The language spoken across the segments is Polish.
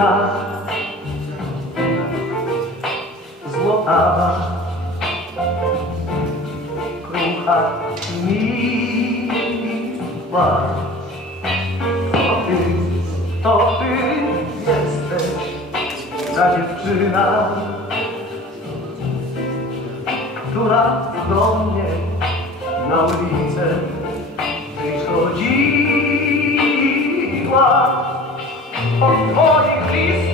zaczyna Złotawa krucha miła To ty, to ty jesteś ta dziewczyna Która do mnie na ulicę przychodziła. Od twoich listów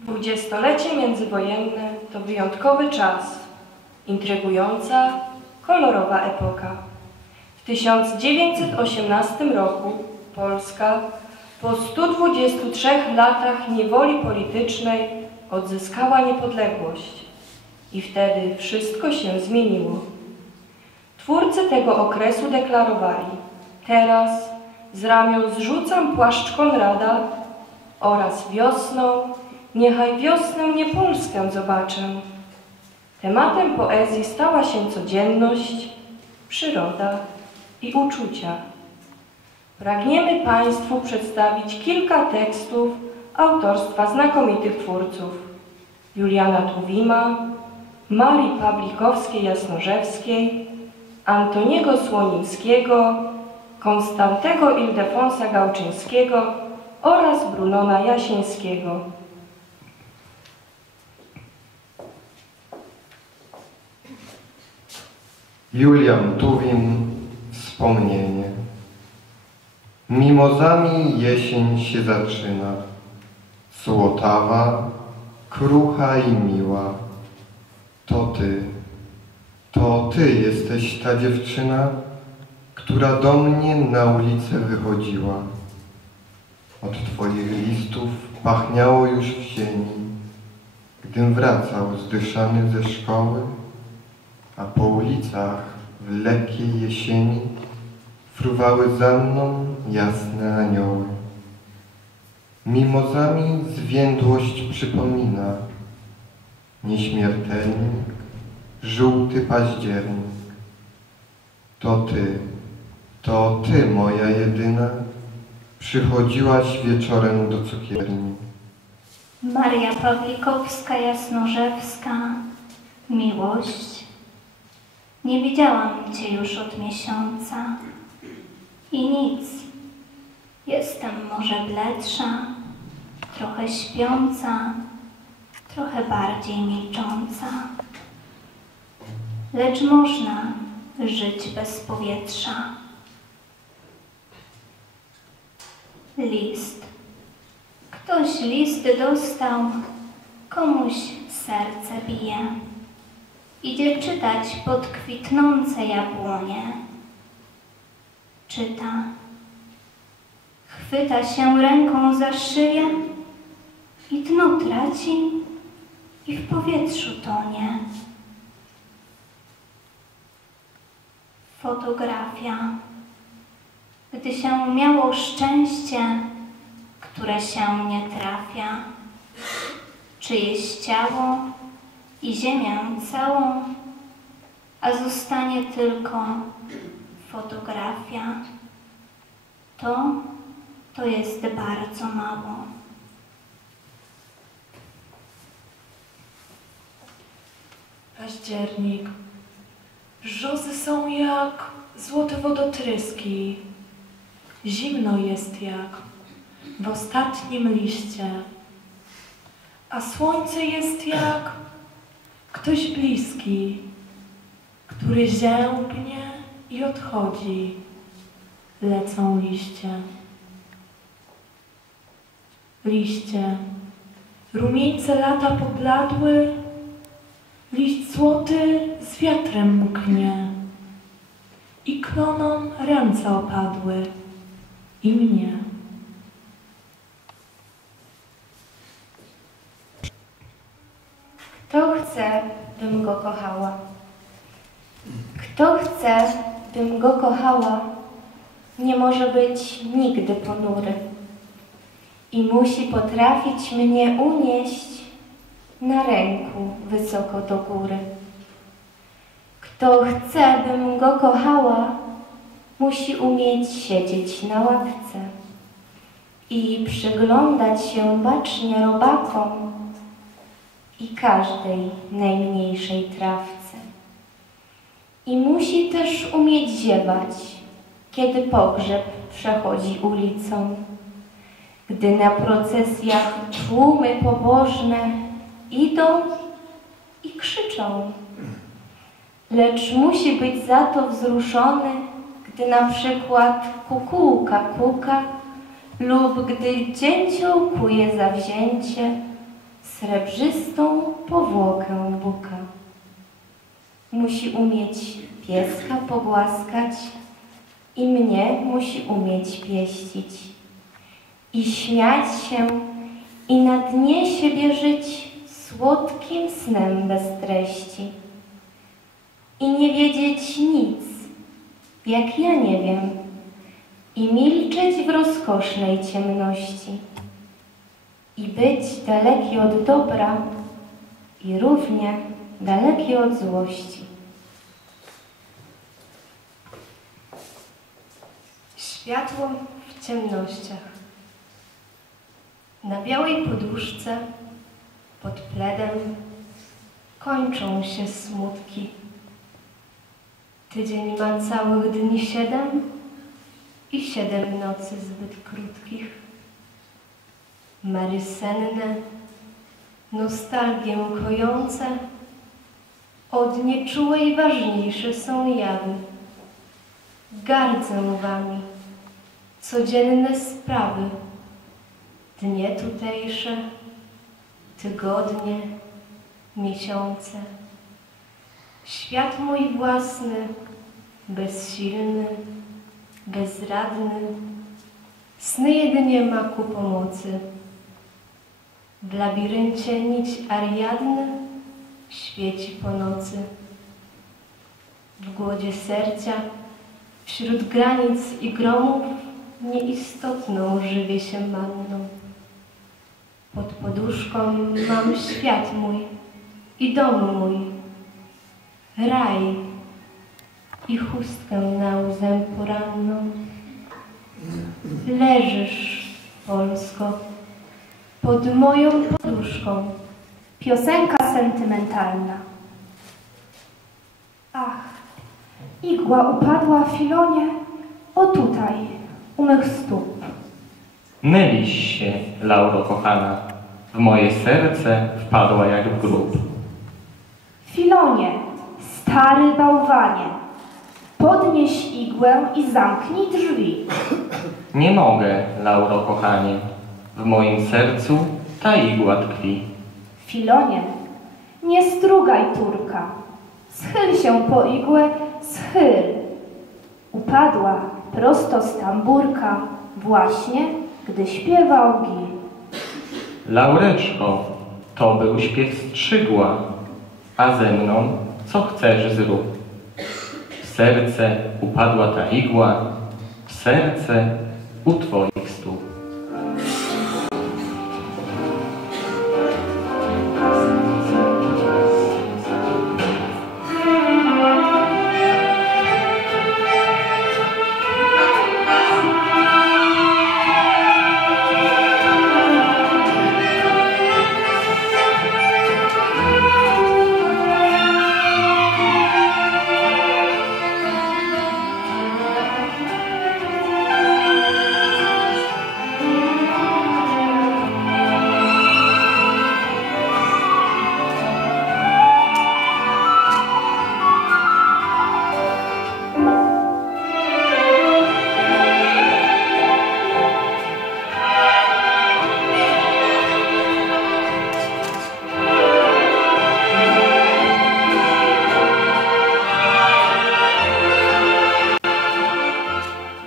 Dwudziestolecie międzywojenne to wyjątkowy czas, intrygująca, kolorowa epoka. W 1918 roku Polska po 123 latach niewoli politycznej odzyskała niepodległość i wtedy wszystko się zmieniło. Twórcy tego okresu deklarowali teraz z ramion zrzucam płaszcz Konrada oraz wiosną, niechaj wiosnę nie Polskę zobaczę. Tematem poezji stała się codzienność, przyroda i uczucia. Pragniemy Państwu przedstawić kilka tekstów autorstwa znakomitych twórców Juliana Tuwima, Marii Pawlikowskiej-Jasnorzewskiej, Antoniego Słonińskiego, Konstantego Ildefonsa Gałczyńskiego oraz Brunona Jasińskiego. Julian Tuwim Wspomnienie. Mimozami jesień się zaczyna. Złotawa, krucha i miła. To ty, to ty jesteś ta dziewczyna Która do mnie na ulicę wychodziła Od twoich listów pachniało już w ziemi Gdym wracał zdyszany ze szkoły a po ulicach w lekkiej jesieni fruwały za mną jasne anioły. Mimozami zwiędłość przypomina nieśmiertelnik, żółty październik. To ty, to ty, moja jedyna, przychodziłaś wieczorem do cukierni. Maria Pawlikowska-Jasnorzewska, miłość. Nie widziałam Cię już od miesiąca i nic. Jestem może bledsza, trochę śpiąca, trochę bardziej milcząca. Lecz można żyć bez powietrza. List. Ktoś listy dostał, komuś serce bije. Idzie czytać pod kwitnące jabłonie. czyta. Chwyta się ręką za szyję i dno traci i w powietrzu tonie. Fotografia. Gdy się miało szczęście, które się nie trafia, czyjeś ciało i ziemię całą, a zostanie tylko fotografia. To, to jest bardzo mało. Październik. Brzozy są jak złote wodotryski. Zimno jest jak w ostatnim liście. A słońce jest jak ktoś bliski, który ziębnie i odchodzi. Lecą liście. Liście. Rumieńce lata pobladły, Liść złoty z wiatrem mknie i klonom ręce opadły i mnie. Kto chce, bym go kochała? Kto chce, bym go kochała, nie może być nigdy ponury i musi potrafić mnie unieść na ręku wysoko do góry. Kto chce, bym go kochała, musi umieć siedzieć na ławce i przyglądać się bacznie robakom i każdej najmniejszej trawce. I musi też umieć ziewać, kiedy pogrzeb przechodzi ulicą, gdy na procesjach tłumy pobożne idą i krzyczą. Lecz musi być za to wzruszony, gdy na przykład kukułka kuka lub gdy dzięcioł kuje zawzięcie srebrzystą powłokę buka. Musi umieć pieska pogłaskać i mnie musi umieć pieścić i śmiać się i na dnie siebie żyć słodkim snem bez treści i nie wiedzieć nic, jak ja nie wiem, i milczeć w rozkosznej ciemności i być daleki od dobra i równie daleki od złości. Światło w ciemnościach. Na białej poduszce, pod pledem, kończą się smutki. Tydzień ma całych dni siedem i siedem nocy zbyt krótkich. Mary senne, nostalgię kojące, od nieczułej ważniejsze są jawy. Gardzę wami, codzienne sprawy, dnie tutejsze, tygodnie, miesiące. Świat mój własny, bezsilny, bezradny, sny jedynie ma ku pomocy. W labiryncie nić Ariadny świeci po nocy. W głodzie serca, wśród granic i gromów, nieistotną żywię się manną. Pod poduszką mam świat mój i dom mój, raj i chustkę na łzę poranną. Leżysz, Polsko, pod moją poduszką. Piosenka sentymentalna. Ach, igła upadła Filonie, o tutaj, u mych stóp. Mylisz się, Lauro kochana, w moje serce wpadła jak w grób. Filonie, stary bałwanie, podnieś igłę i zamknij drzwi. Nie mogę, Lauro kochanie, w moim sercu ta igła tkwi. Filonie, nie strugaj turka, schyl się po igłę, schyl. Upadła, prosto z tamburka, właśnie gdy śpiewał Gil. Laureczko, to był śpiew strzygła, a ze mną co chcesz zrób. W serce upadła ta igła, w serce u twoich stóp.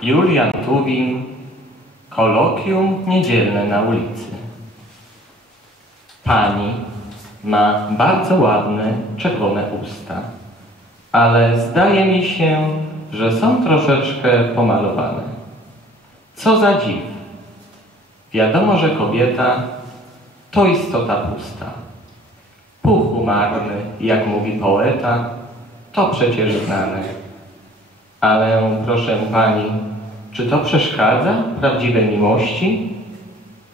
Julian Tuwim, kolokwium niedzielne na ulicy. Pani ma bardzo ładne, czerwone usta, ale zdaje mi się, że są troszeczkę pomalowane. Co za dziw. Wiadomo, że kobieta to istota pusta. Puch umarły, jak mówi poeta, to przecież znane. Ale proszę pani, czy to przeszkadza prawdziwej miłości?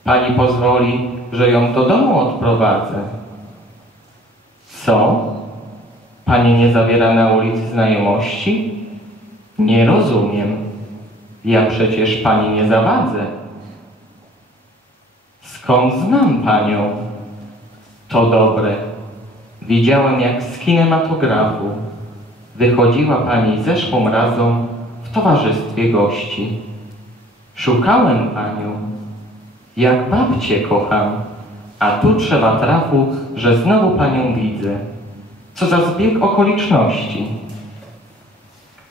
Pani pozwoli, że ją do domu odprowadzę. Co? Pani nie zawiera na ulicy znajomości? Nie rozumiem. Ja przecież pani nie zawadzę. Skąd znam panią? To dobre. Widziałem jak z kinematografu. Wychodziła pani zeszłą razą w towarzystwie gości. Szukałem panią. Jak babcię kocham, a tu trzeba trafu, że znowu panią widzę. Co za zbieg okoliczności.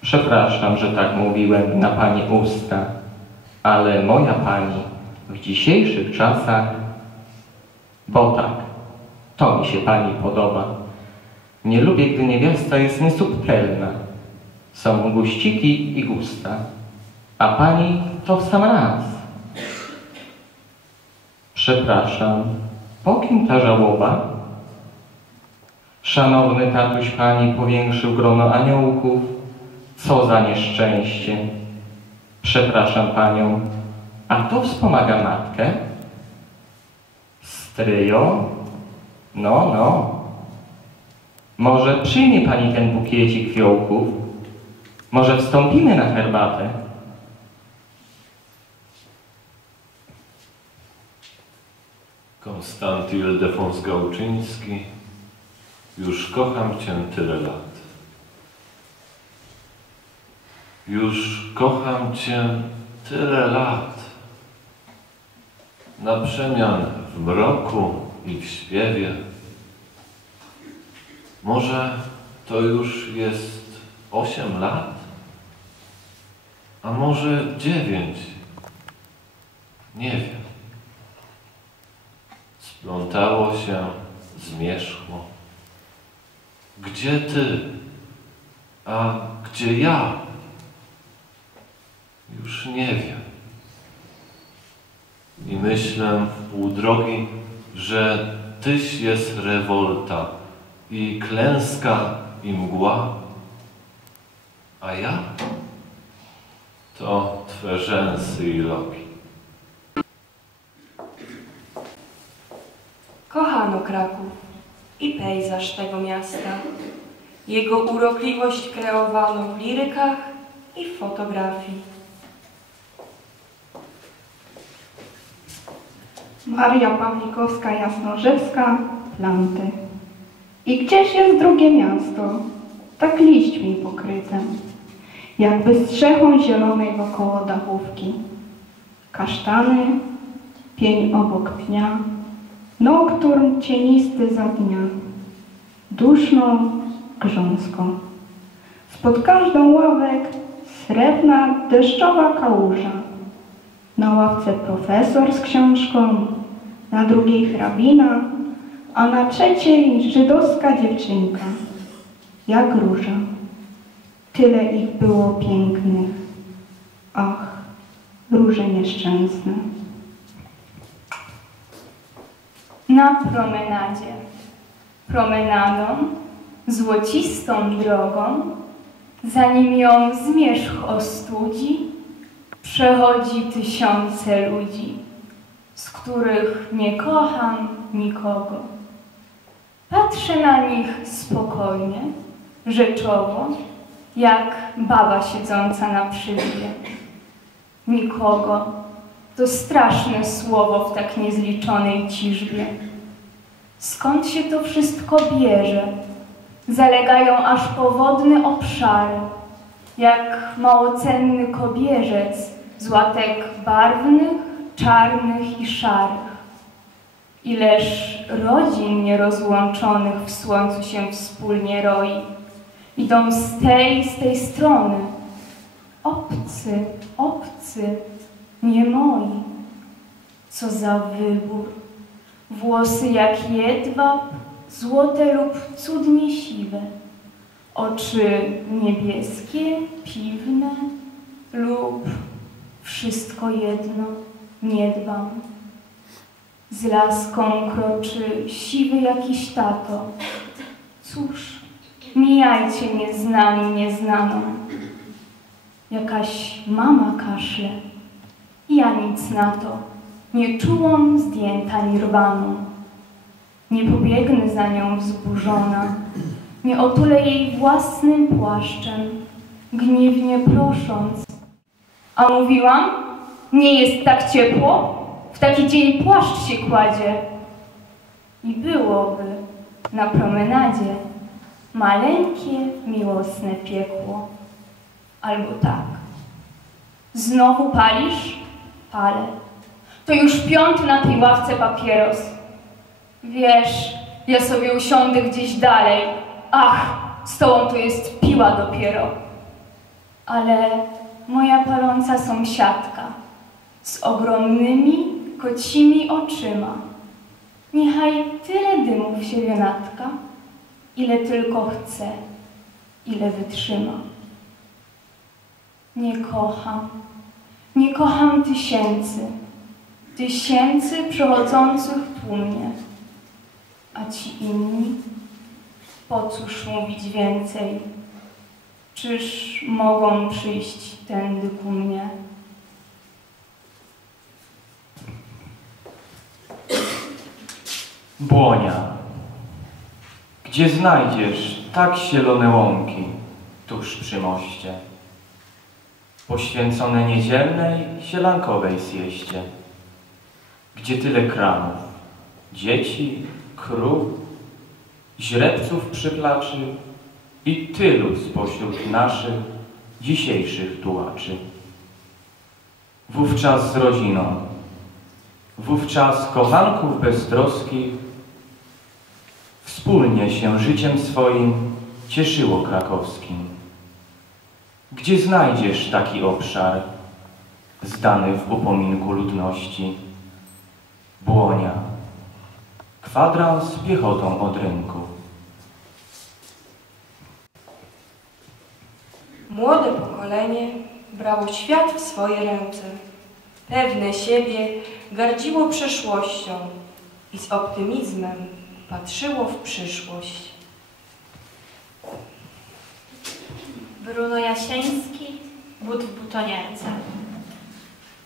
Przepraszam, że tak mówiłem na pani usta, ale moja pani w dzisiejszych czasach, bo tak, to mi się pani podoba. Nie lubię, gdy niewiasta jest niesubtelna. Są guściki i gusta, a pani to w sam raz. Przepraszam, po kim ta żałoba? Szanowny tatuś pani powiększył grono aniołków. Co za nieszczęście. Przepraszam panią, a to wspomaga matkę? Stryjo? No, no. Może przyjmie pani ten bukiecik fiołków? Może wstąpimy na herbatę? Konstanty Ildefons Gałczyński, już kocham Cię tyle lat. Już kocham Cię tyle lat. Na przemian w mroku i w śpiewie. Może to już jest osiem lat? A może dziewięć? Nie wiem. Splątało się, zmierzchło. Gdzie ty? A gdzie ja? Już nie wiem. I myślę w pół drogi, że tyś jest rewolta i klęska i mgła, a ja to twe rzęsy i loki. Kochano Kraków i pejzaż tego miasta. Jego urokliwość kreowano w lirykach i w fotografii. Maria Pawlikowska Jasnorzewska, Planty. I gdzieś jest drugie miasto, tak liśćmi pokryte, jakby strzechą zielonej wokoło dachówki. Kasztany, pień obok pnia, nokturn cienisty za dnia, duszną grząską. Spod każdą ławek srebrna, deszczowa kałuża. Na ławce profesor z książką, na drugiej hrabina, a na trzeciej żydowska dziewczynka, jak róża. Tyle ich było pięknych. Ach, róże nieszczęsne. Na promenadzie, promenadą, złocistą drogą, zanim ją zmierzch ostudzi, przechodzi tysiące ludzi, z których nie kocham nikogo. Patrzę na nich spokojnie, rzeczowo, jak baba siedząca na przylbie. Nikogo to straszne słowo w tak niezliczonej ciżbie. Skąd się to wszystko bierze? Zalegają aż powodne obszary, jak małocenny kobierzec z łatek barwnych, czarnych i szarych. Ileż rodzin nierozłączonych w słońcu się wspólnie roi. Idą z tej, z tej strony. Obcy, obcy, nie moi. Co za wybór. Włosy jak jedwab, złote lub cudnie siwe. Oczy niebieskie, piwne lub wszystko jedno, nie dbam. Z laską kroczy siwy jakiś tato. Cóż, mijajcie nieznani nieznaną. Jakaś mama kaszle. Ja nic na to. Nie czułam zdjęta nirwaną. Nie pobiegnę za nią wzburzona. Nie otulę jej własnym płaszczem, gniewnie prosząc. A mówiłam, nie jest tak ciepło? W taki dzień płaszcz się kładzie. I byłoby na promenadzie maleńkie, miłosne piekło. Albo tak. Znowu palisz? Palę. To już piąty na tej ławce papieros. Wiesz, ja sobie usiądę gdzieś dalej. Ach, z tobą to jest piła dopiero. Ale moja paląca sąsiadka z ogromnymi, kocimi oczyma. Niechaj tyle dymu w siebie natka, ile tylko chce, ile wytrzyma. Nie kocham, nie kocham tysięcy, tysięcy przechodzących tłumnie, a ci inni, po cóż mówić więcej? Czyż mogą przyjść tędy ku mnie? Błonia, gdzie znajdziesz tak zielone łąki tuż przy moście, poświęcone niedzielnej, sielankowej sieście, gdzie tyle kranów, dzieci, krów, źrebców przyklaczy i tylu spośród naszych dzisiejszych tułaczy. Wówczas z rodziną, wówczas kochanków beztroskich, wspólnie się życiem swoim cieszyło krakowskim. Gdzie znajdziesz taki obszar, zdany w upominku ludności? Błonia, kwadrans piechotą od rynku. Młode pokolenie brało świat w swoje ręce. Pewne siebie gardziło przeszłością i z optymizmem patrzyło w przyszłość. Bruno Jasieński, but w butonierce.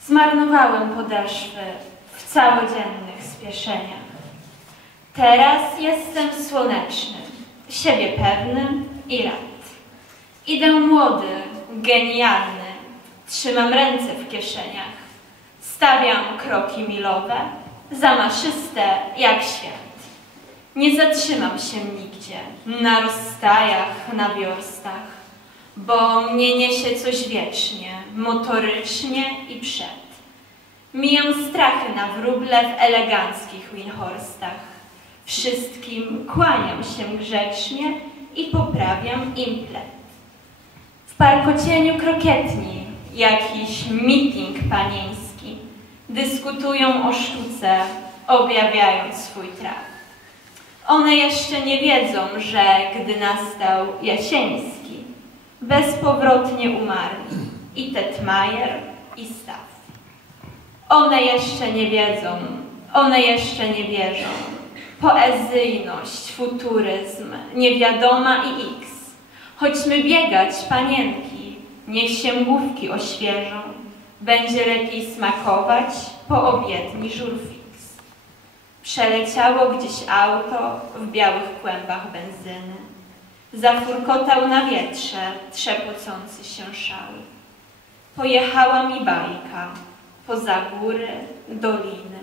Zmarnowałem podeszwy w całodziennych spieszeniach. Teraz jestem słoneczny, siebie pewnym i rad. Idę młody, genialny, trzymam ręce w kieszeniach. Stawiam kroki milowe, zamaszyste jak świat. Nie zatrzymam się nigdzie, na rozstajach, na wiorstach, bo mnie niesie coś wiecznie, motorycznie i przed. Mijam strachy na wróble w eleganckich Winhorstach. Wszystkim kłaniam się grzecznie i poprawiam implet. W parkocieniu krokietni jakiś meeting panieński. Dyskutują o sztuce, objawiając swój traf. One jeszcze nie wiedzą, że gdy nastał Jasieński, bezpowrotnie umarli i Tetmajer, i Staw. One jeszcze nie wiedzą, one jeszcze nie wierzą. Poezyjność, futuryzm, niewiadoma i x. Chodźmy biegać, panienki, niech się główki oświeżą. Będzie lepiej smakować po obiedni żurfix. Przeleciało gdzieś auto w białych kłębach benzyny. Zafurkotał na wietrze trzepocący się szał. Pojechała mi bajka poza góry, doliny.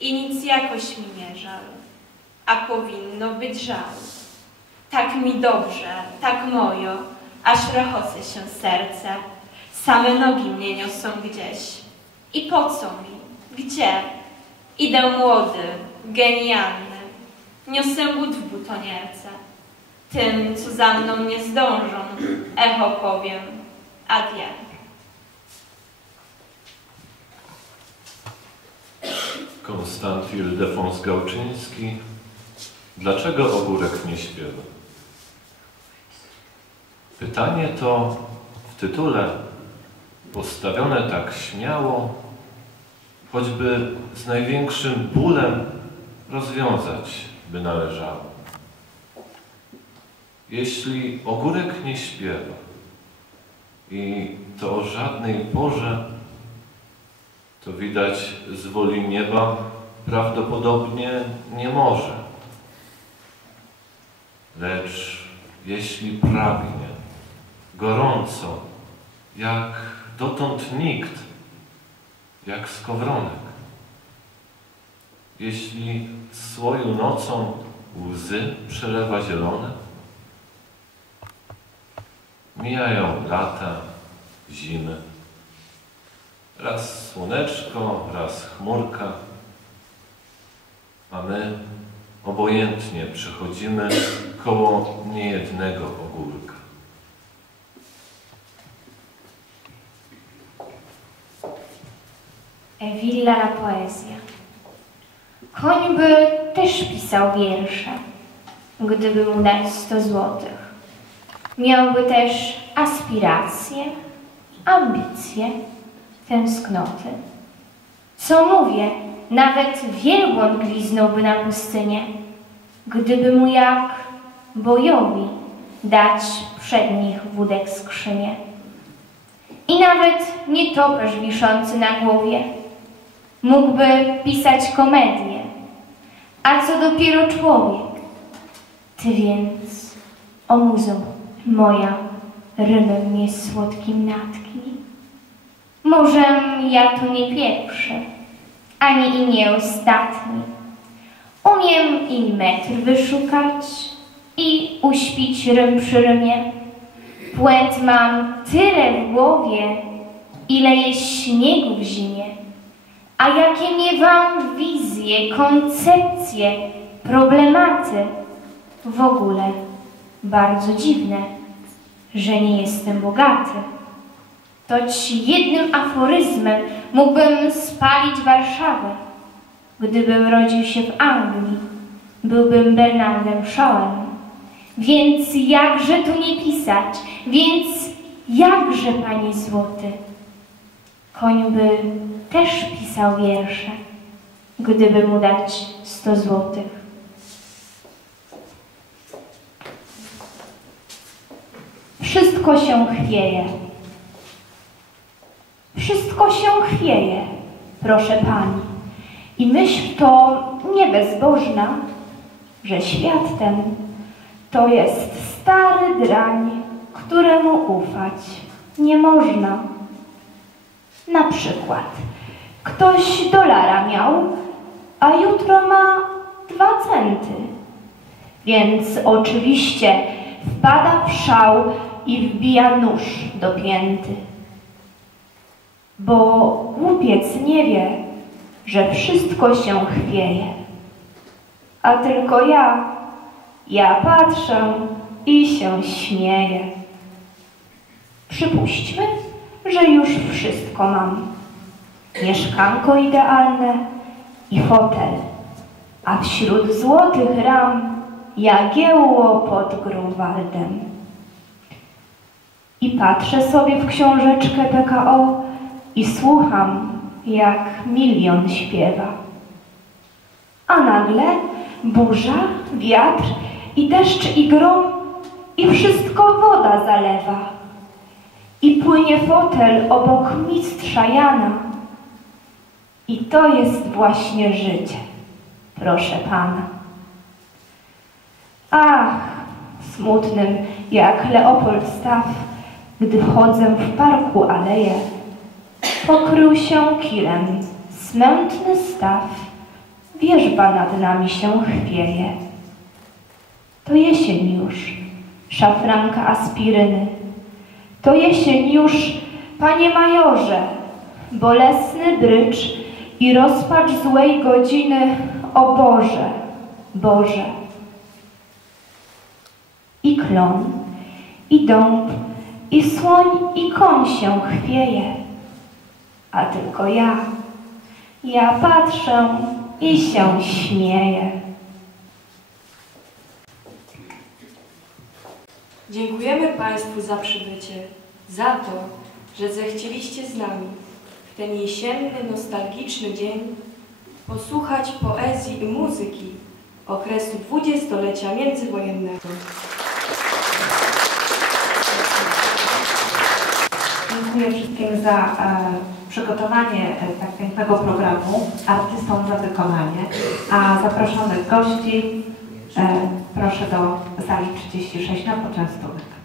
I nic jakoś mi nie żal, a powinno być żal. Tak mi dobrze, tak mojo, aż rochoce się serce. Same nogi mnie niosą gdzieś. I po co mi? Gdzie? Idę młody, genialny. Niosę but w butonierce. Tym, co za mną nie zdążą, echo powiem adieu. Konstanty Ildefons Gałczyński. Dlaczego ogórek nie śpiewa? Pytanie to w tytule postawione tak śmiało, choćby z największym bólem rozwiązać by należało. Jeśli ogórek nie śpiewa i to o żadnej porze, to widać z woli nieba prawdopodobnie nie może. Lecz jeśli pragnie, gorąco, jak dotąd nikt, jak skowronek, jeśli słoju nocą łzy przelewa zielone, mijają lata, zimy, Raz słoneczko, raz chmurka, a my obojętnie przechodzimy koło niejednego ogórka. Ewilla la poezja. Koń by też pisał wiersze, gdyby mu dać 100 złotych. Miałby też aspiracje, ambicje, tęsknoty. Co mówię, nawet wielbłąd gliznąłby na pustynię, gdyby mu jak bojowi dać przednich wódek skrzynię. I nawet nietoperz wiszący na głowie mógłby pisać komedię, a co dopiero człowiek. Ty więc, o muzo moja, rymem mnie słodkim natknij. Może ja tu nie pierwszy, ani i nie ostatni. Umiem i metr wyszukać, i uśpić rym przy rymie. Płęd mam tyle w głowie, ile jest śniegu w zimie. A jakie miewam wizje, koncepcje, problematy. W ogóle bardzo dziwne, że nie jestem bogaty. Toć jednym aforyzmem mógłbym spalić Warszawę. Gdybym rodził się w Anglii, byłbym Bernardem Shawem. Więc jakże tu nie pisać, więc jakże, panie złoty. Koń by też pisał wiersze, gdyby mu dać sto złotych. Wszystko się chwieje. Wszystko się chwieje, proszę pani. I myśl to niebezbożna, że świat ten to jest stary drań, któremu ufać nie można. Na przykład ktoś dolara miał, a jutro ma dwa centy. Więc oczywiście wpada w szał i wbija nóż do pięty bo głupiec nie wie, że wszystko się chwieje. A tylko ja, ja patrzę i się śmieję. Przypuśćmy, że już wszystko mam. Mieszkanko idealne i fotel, a wśród złotych ram jagiełło pod Grunwaldem. I patrzę sobie w książeczkę PKO i słucham, jak milion śpiewa. A nagle burza, wiatr i deszcz i grom i wszystko woda zalewa. I płynie fotel obok mistrza Jana. I to jest właśnie życie, proszę pana. Ach, smutnym jak Leopold staw, gdy wchodzę w parku aleję, pokrył się kirem smętny staw, wierzba nad nami się chwieje. To jesień już, szafranka aspiryny, to jesień już, panie majorze, bolesny brycz i rozpacz złej godziny, o Boże, Boże. I klon, i dąb, i słoń, i koń się chwieje, a tylko ja, ja patrzę i się śmieję. Dziękujemy Państwu za przybycie, za to, że zechcieliście z nami w ten jesienny, nostalgiczny dzień posłuchać poezji i muzyki okresu dwudziestolecia międzywojennego. Dziękuję wszystkim za e, przygotowanie e, tak pięknego programu, artystom za wykonanie, a zaproszonych gości e, proszę do sali 36 na poczęstunek.